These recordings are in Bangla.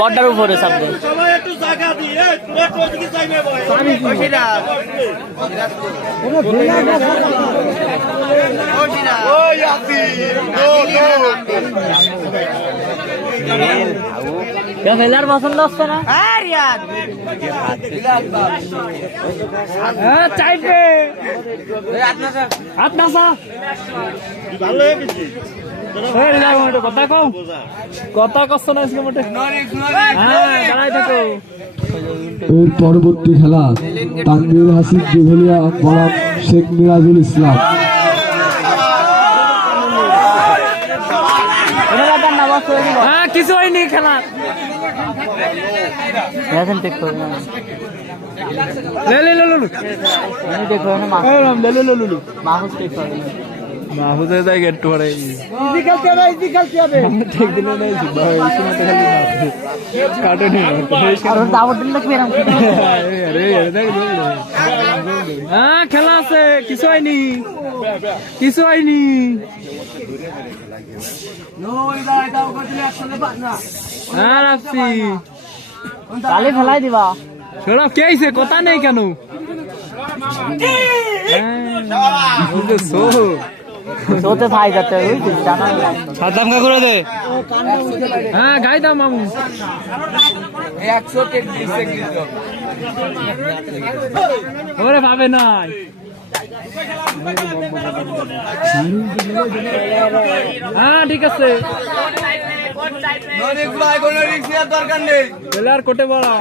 বর্ডার উপরে সামনে ফেলার পছন্দ হচ্ছে না চাইবে পরবর্তী খেলা তানভীর হাসিব দিঘলিয়া বনাম শেখ মিরাজুল ইসলাম। কিছু হয়নি খেলা মাহুদের দেখ একটু খেলা আছে কিছু হয়নি কিছু হয়নি কালি ফেলাই দিবা সৌরভ কে আইছে কথা নেই কেন সোতে ভাই যাতে সাতামকা করে দে হ্যাঁ গাই দাও মামু 133 ওরে ভাবে নাই হ্যাঁ ঠিক আছে দরকার নেই আর কোটে বড়া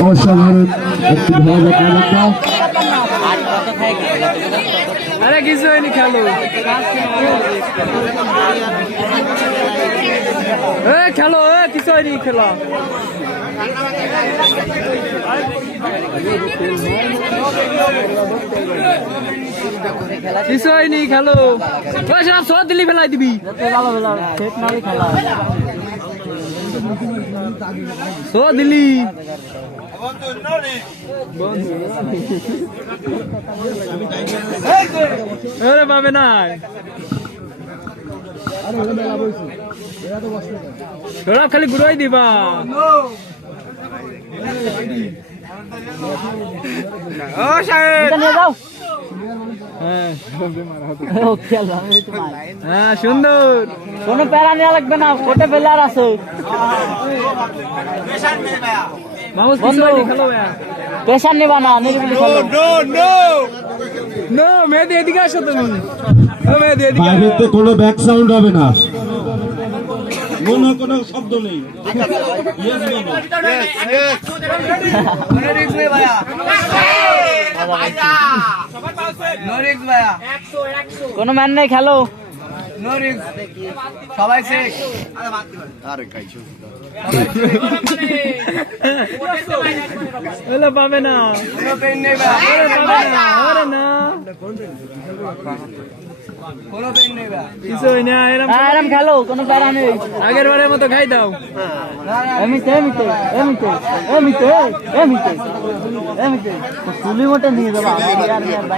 অসাধারণ একটি ভয়াবহ আরে কিছু হয়নি খেলো খেলো কিছু হয়নি খেলা কিছু হয়নি খেলো সব দিলি ফেলাই দিবি সো দিলি আরে পাবে নাই তোরা খালি ঘুরাই দিবা হ্যাঁ সুন্দর কোনো প্যারা নেওয়া লাগবে না ফোটে ফেলার আছে প্রেশার নেবা না মেয়েদের এদিকে আসো তুমি বাইরেতে কোনো ব্যাক সাউন্ড হবে না কোনো শব্দ নেই কোনো ম্যান নেই খেলো সবাই পাবে না কিছু এরম খেলো কোনো প্যারা নেই আগের বারের মতো খাই দাও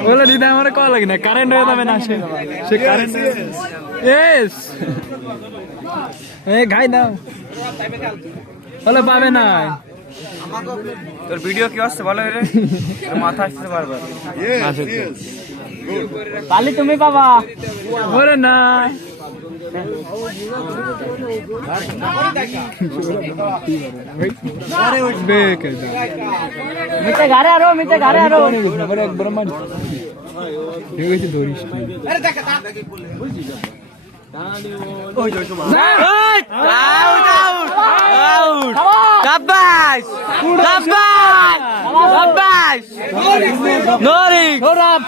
বলে দিদা আমার কল লাগে না কারেন্ট হয়ে যাবে না সে কারেন্ট খাই দাও বলে পাবে না তোর ভিডিও কি আসছে ভালো রে মাথা আসছে বারবার কালি তুমি পাবা ওরে না মিটে ঘরে আরো একবার মারি ধরিস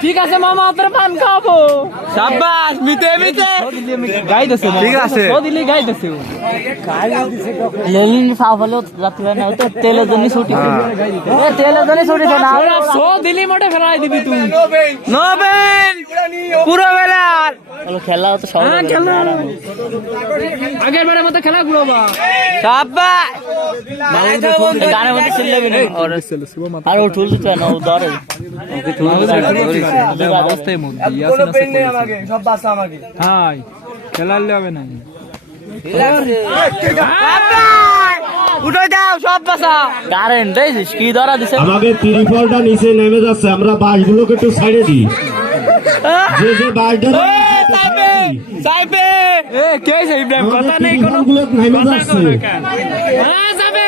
ঠিক আছে মামা তোর পান খাবো সাব্বাস মিতে গাইতেছে ঠিক আছে গাইতেছে লেলিন সাফ হলো রাত্রে না তো তেলের জন্য ছুটি দিলি মোটে ফেলাই দিবি তুই নবেন পুরো বেলার খেলা তো সব খেলা আগের বারের মতো খেলা গুলো সাব্বাস গানের মধ্যে চিল্লাবি না আর ও ঠুল দিতে না ও ধরে ওকে ঠুল দিতে অবস্থায় মধ্যে কোনো পেন নেই আমাকে সব বাসা আমাকে হাই খেলালে হবে না উঠে যাও সব বাসা কারেন্ট দেখিস কি ধরা দিছে আমাকে ত্রিপলটা নিচে নেমে যাচ্ছে আমরা বাসগুলোকে একটু সাইডে দিই যে যে বাসটা সাইবে এ কে আছে ইব্রাহিম কথা নেই কোনো নেমে যাচ্ছে যাবে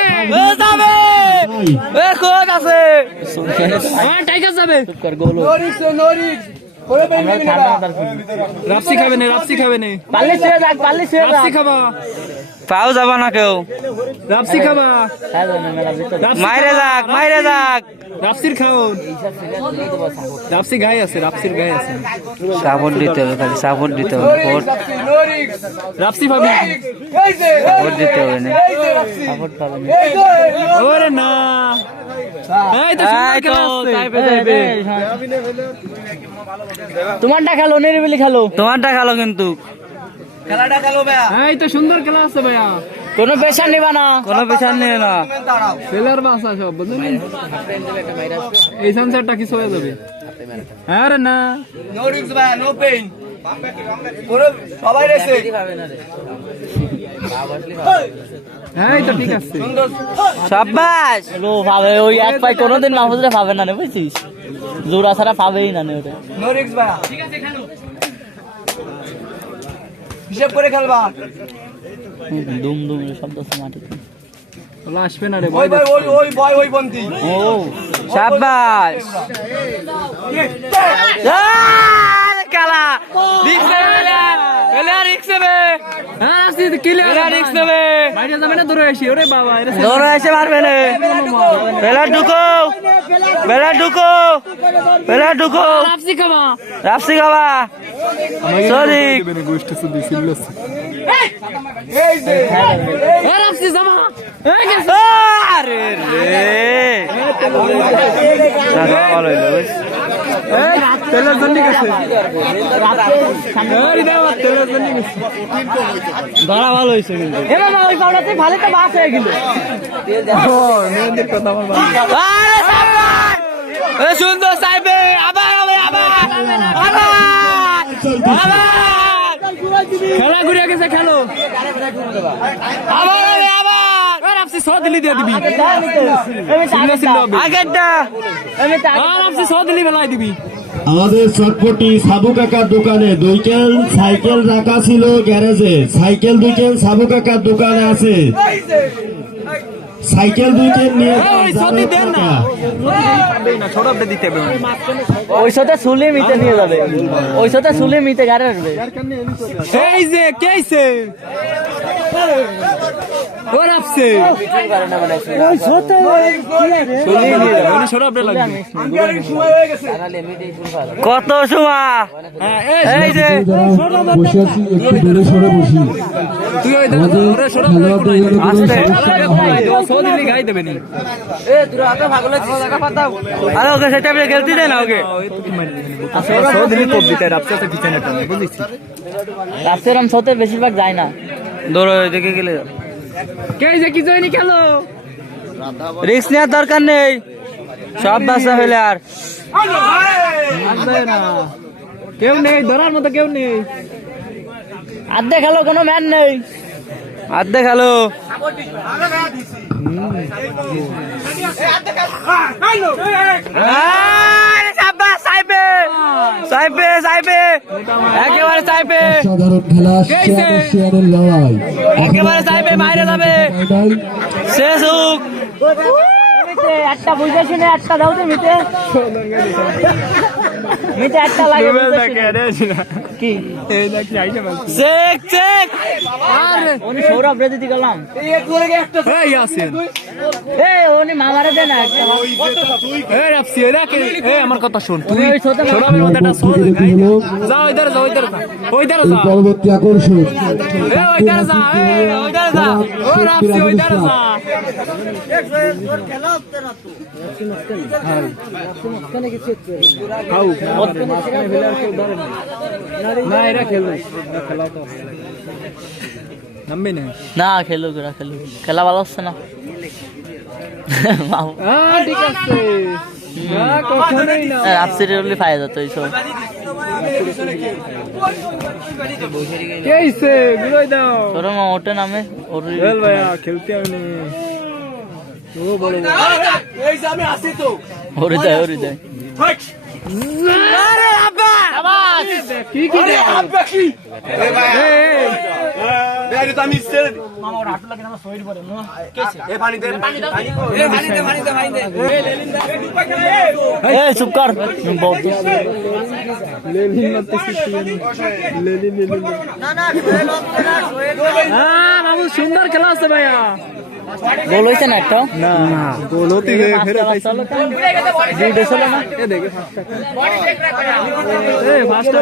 যাবে এ কোক আছে হ্যাঁ টাইগার যাবে চুপ কর গোল নরিক্স রাপসি খাবে না পাল্লে ছেড়ে যাক রাপসি খাবা পাও যাবা না কেউ রাপসি খাবা মাইরে যাক রাপসির খাও রাপসি গায়ে আছে সাপোর্ট দিতে হবে খালি সাপোর্ট দিতে হবে রাপসি পাবি সাপোর্ট দিতে হবে না সাপোর্ট পাবে না ওরে না এই তো যাইবে তোমারটা খেলো নিরিবিলি খেলো তোমারটা খেলো কিন্তু খেলাটা খেলো ভাইয়া এই তো সুন্দর খেলা আছে ভাইয়া কোনো প্রেশার নিবা না সেলার বাসা সব বুঝলেন এই সংসারটা কিছু হয়ে যাবে আরে না নো রিস্ক ভাইয়া নো পেইন সবাই রেসে এই তো ঠিক আছে শাবাশ লো ভাবে ওই এক পাই কোনোদিন মাহফুজরা পাবে না রে বুঝছিস জোড়া ছাড়া পাবেই না ওটা নো রিস্ক ভাইয়া ঠিক আছে খেলো হিসাব করে খেলবা দুম দুম শব্দ আছে মাটিতে ওলা আসবে না রে ওই ভাই ওই বন্তি ও শাবাশ কালা রিক্সে এলা রিক্সে বে হ্যাঁ আসি ক্লিয়ার রিক্সে বে মাইরে যাবে না দৌড়ে আসি ওরে বাবা দৌড়ে এসে মারবে না বেলা ঢুকো রাপসি খাবা সরি গোষ্ঠী সুদি সিলস এই রাপসি জামা আরে রে দাদা ভালো হইলো এই তেলের জন্য গেছে এই দাও তেলের জন্য গেছে ধরা ভালো হইছে কিন্তু এ মামা ওই পাউডাতে ভালো তো বাস হয়ে গেল ও মেয়েদের কথা আমার ভালো আরে সাবাস এ সুন্দর সাইবে আবার খেলা ঘুরে গেছে খেলো আবার আপসি 100 দিলি দিয়ে দিবি আগেরটা আর আপসি 100 দিলি বেলায় দিবি আমাদের চটপটি সাবু কাকার দোকানে 2 কেন সাইকেল রাখা ছিল গ্যারেজে সাইকেল 2 কেন সাবু কাকার দোকানে আছে সাইকেল 2 কেন নিয়ে দেন না ছোট আপডেট দিতে হবে ওই সাথে সুলে মিতে নিয়ে যাবে ওই সাথে সুলে মিতে গাড়ি আসবে এই যে কেইছে ওর আপসে ওই সাথে সুলে নিয়ে যাবে উনি ছোট আপডেট লাগবে কত সময় এই যে বসে আছি একটু দূরে সরে বসি তুই ওই দূরে সরে আস্তে সৌদিলি গাই দেবে নি এ তুই আগে ভাগলে জায়গা পাতাও আরে ওকে সেটা আপনি গেলতি দে না ওকে সৌদিলি কোপ দিতে রাপসাতে পিছনে টানে বুঝছিস রাপসারাম সতে বেশিরভাগ যায় না দৌড় দেখে গেলে কে যে কি জয়নি খেলো রিস্ক নেওয়ার দরকার নেই সব বাসা হইলে আর আসবে না কেউ নেই ধরার মতো কেউ নেই আধে খেলো কোনো ম্যান নেই আধে খেলো একেবারে সাধারণ খেলা শিয়ারের লড়াই একেবারে চাইবে বাইরে যাবে শেষ হোক একটা বুঝে শুনে একটা দাও তো মিতে একটা লাগে কি চেক চেক আরে উনি সৌরভ রে দিতে গেলাম এই আছে আমার কথা শুন তুই এটি হলো যাও ইধার যাও ইধার ওইধার এই যা পরবর্তী আকর্ষণ ওইধার যা ওইধার যা ও রাফসি ওইধার যা না এরা খেলবে খেলা তো নামবে না না খেলুক ওরা খেলুক খেলা ভালো হচ্ছে না ঠিক আছে না কখনোই না আপসিডলি ফায়দা যেত এইসব কে আইছে গুলোই দাও তোর ওটা নামে ওর চল ভাইয়া খেলতে হবে না ও বড় ওরে যায় ওরে যায় আরে আব্বা আবাস কি কি রে আব্বা কি এ ভাই এই তো আমি সেল মামা ওর হাঁটু লাগে না সইর পড়ে না কেসে এ পানি দে পানি দে এ চুপ কর বহুত লেলিন মত সিটি লেলিন না না হ্যাঁ বাবু সুন্দর খেলা আছে ভাইয়া গোল হইছে না একটা না গোল হতে ফের চলো দুইটা চলো না এ দেখে ফাস্টটা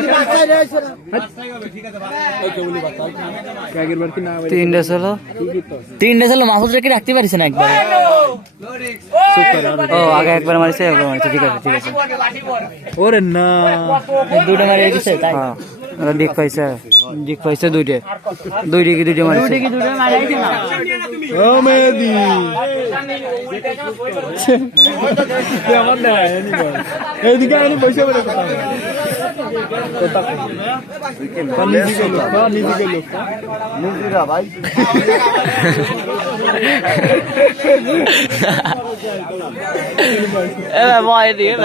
তিনটা চলো মাসুদ রেখে রাখতে পারিস না একবার ও আগে একবার মারিছে একবার মারিছে ঠিক আছে ঠিক আছে ওরে না দুটো মারিয়ে দিছে তাই দিক পাইছে দুইটা কি দুইটা মারিছে দুটো মারিয়েছে না ও মেদি আমার না এইদিকে আমি বসে বলে কথা ভয় দিয়ে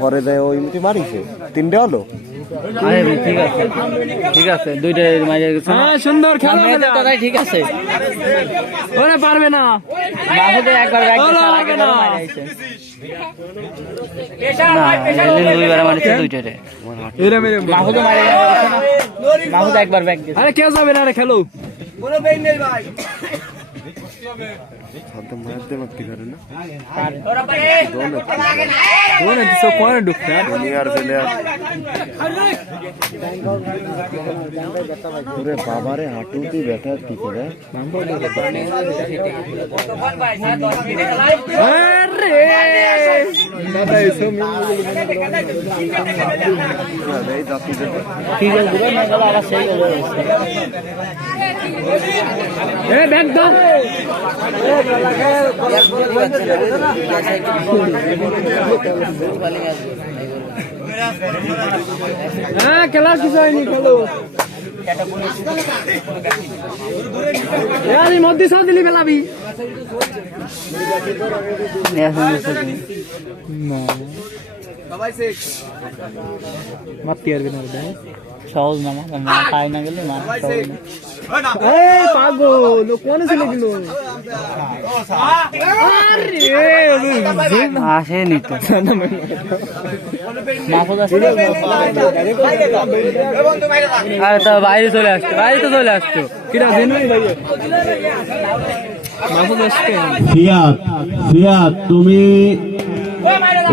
পরে দেয় ওই মিটি মারিছে তিনটে হলো ঠিক আছে দুইটা মাইরে গেছে সুন্দর খেলা ঠিক আছে ওরে পারবে না মাসুদে একবার লাগে না দুইবার মারিছে দুইটারে মাসুদে মারে মাসুদ একবার ব্যাক দিছে আরে কেউ যাবে না রে খেলো বাবারে হাঁটুতে ব্যথা কি করে হ্যাঁ খেলা কিছু হয়নি খেলো মধ্যে সব দিলি পেলাবি মাতি আর সহজ না খাই না গেলে না পাগল কোন ছেলে দিল আসেনি তো আরে তো বাইরে চলে আসতো কিরা ফিয়াদ তুমি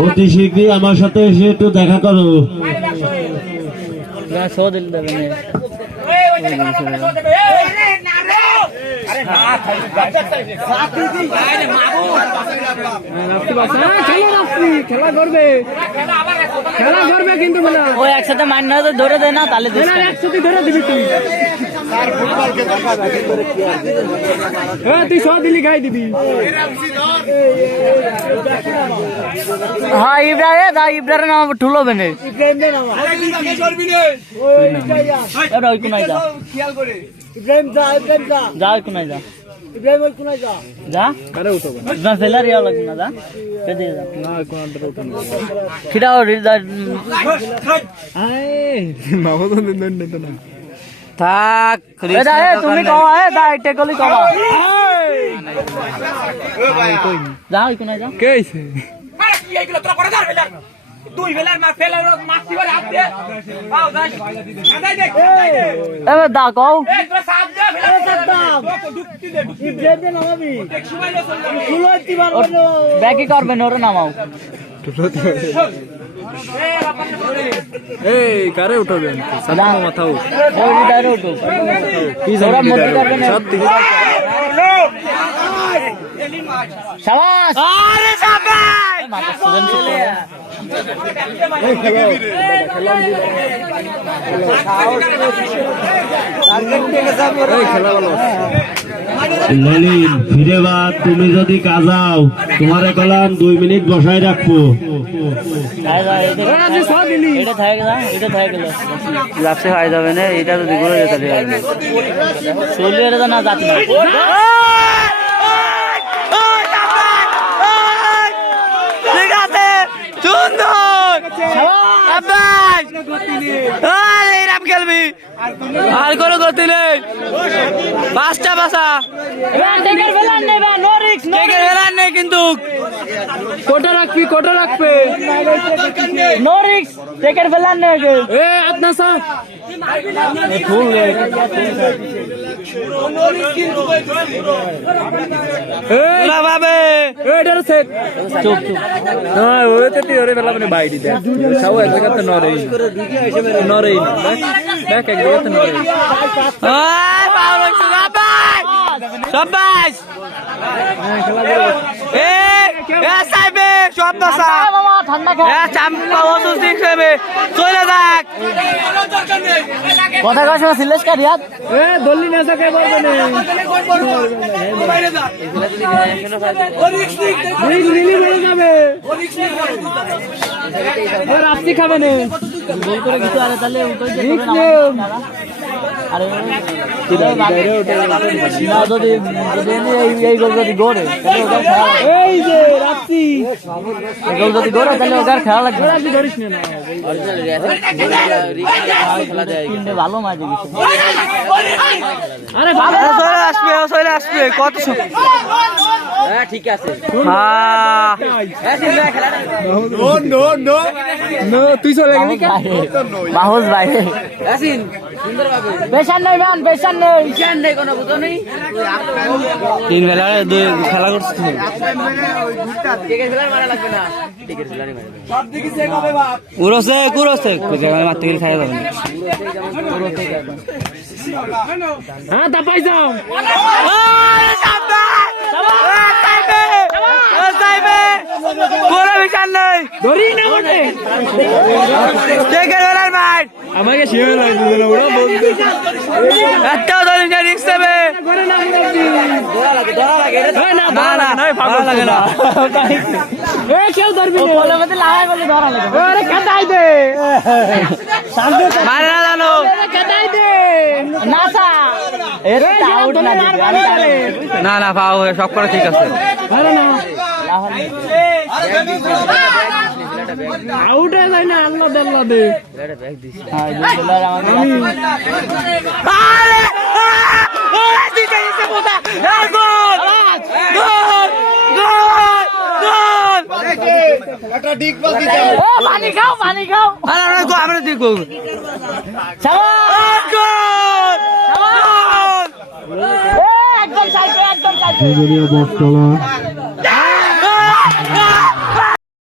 অতি শীঘ্রই আমার সাথে এসে একটু দেখা করো খেলা করবে কিন্তু ও একসাথে মাইন না ধরে দেয় না তাহলে একসাথে ধরে দিবি তুই সব দিলি খাই দিবি হ্যাঁ ইব্রাহিম নাম ঠুলো বেনে ওই কোনায় যা যা ওই কোনায় যা যা না ফেলার ইয়া লাগবে না যা পেদিয়ে যা খিটা থাক তুমি কমা টেকলি কমা যা ওই কোনায় যা কে দুই বেলার মার ফেলে মারছি করে হাত দিয়ে পাও গাছ কাদাই দেখ এবার দা কও এই তোরা সাপ দে ফেলে ঢুকতি দে ইব্রাহিম নামাবি এক সময় না চল যাবে তুলইতে পারবে না ব্যাকি করবে না ওরে নামাও এই কারে উঠাবেন সালাম মাথা উঠ ওই ডাইরে উঠো কি ওরা মধ্যে করবে না সত্যি শাবাশ আরে সাবাই মাথা সুজন চলে এই খেলা ভালো লেলিন ফিরে বাদ তুমি যদি কাজাও তোমারে কলাম 2 মিনিট বসায় রাখবো এটা থাকে না এটা থাকে না লাপসে খাই যাবে না এটা তো দিগুলো যেতে হবে চলে এটা না যাতে না ঠিক আছে সুন্দর আব্বাই আরে এরাম খেলবি আর কোনো গতি নেই পাঁচটা বাসা এবার টেকের বেলান নেবা নো রিস্ক নো টেকের বেলার নেই কিন্তু কোটা রাখবি কোটা রাখবে নো রিস্ক টেকের বেলান নেবে এ আপনা সা না ভাবে এটার সেট চুপ চুপ না ওই তো টিওরে বেলা মানে বাইটি দে সাও এক জায়গাতে নরে নরে দেখ এক জায়গাতে নরে ওই পাওলো সবাই সবাই এ সাইবে সব বাসা মামা ঠান্ডা খা এ চাম্পা ওসু শিখবে চলে যাক কথা কইছ না সিলেস কার ইয়াদ এ দল্লি না সকে বলবে না লিলি বলে যাবে ও রাত্রি খাবে না গোল করে কিছু আরে তাহলে উঠে রিস্ক নেও আরে না যদি এই গোল যদি গড়ে তাহলে ওটা খেলা এই যে রাত্রি গোল যদি গড়ে তাহলে ওটার খেলা লাগবে রাত্রি ধরিস না তিনটে ভালো মাঝে গেছে আরে চলে আসবে কত হ্যাঁ ঠিক আছে নো তুই চলে গেলি মাহুস ভাই বেশান নেই ম্যান বেশান নেই তিন বেলা খেলা করছিস উড়ছে কুড়ছে মারতে গেলে খাই যাবে হ্যাঁ তা পাই যাও ধরি না ওঠে আমাকে শিবে লাগবে না ওরা বলতে একটাও ধরি না রিস্ক দেবে না না নয় ভালো লাগে না এ কেউ ধরবি না বলে মধ্যে লাগাই বলে ধরা লাগে আরে কাটাই দে মারে না জানো কাটাই দে নাসা এর আউট না দিবে আরে না না পাও সব করা ঠিক আছে আরে না আউট হয়ে যায় না আল্লাহ দে আল্লাহ দে হ্যাঁ জেলার আমাদের আরে ওরে দিতে দিতে বোতা গোল গোল গোল গোল ও পানি খাও আরে আমরা দেখো শাবাশ গোল গোল একদম সাইড বটতলা